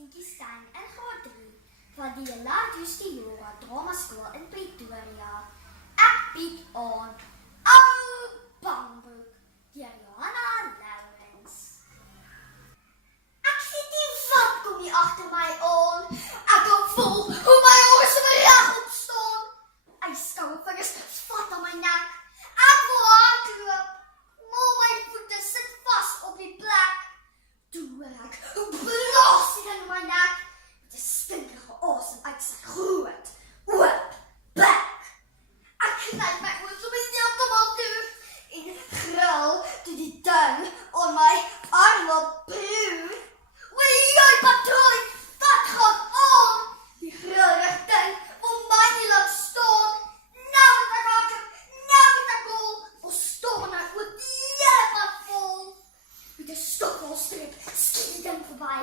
Sintjie Stein in graad 3 van die Lardus de Jora Dramaskool in Pretoria. Ek bied aan Ou Bangboek deur Johanna Lourens. Ek sien nie wat kom hier agter my aan. Ek kan voel hoe my hare so regop staan. Yskoue vingers vat aan my nek. Ek wil hardloop, maar my voete sit vas op die plek. Toe hoor ek hoe blaas dit in my nek met 'n stinkerige asem uit sy groot, oop bek. Ek knyp my oë so heeltemal toe en gril toe die ding aan my arm proe. Jy patroon, wat gaan aan? Die grillrigting om my nie laat staan. Nou het ek hardloop, nou het ek hol, verstaan ek oor die hele pad vol. Met 'n stokpolstreep skiet die ding verby.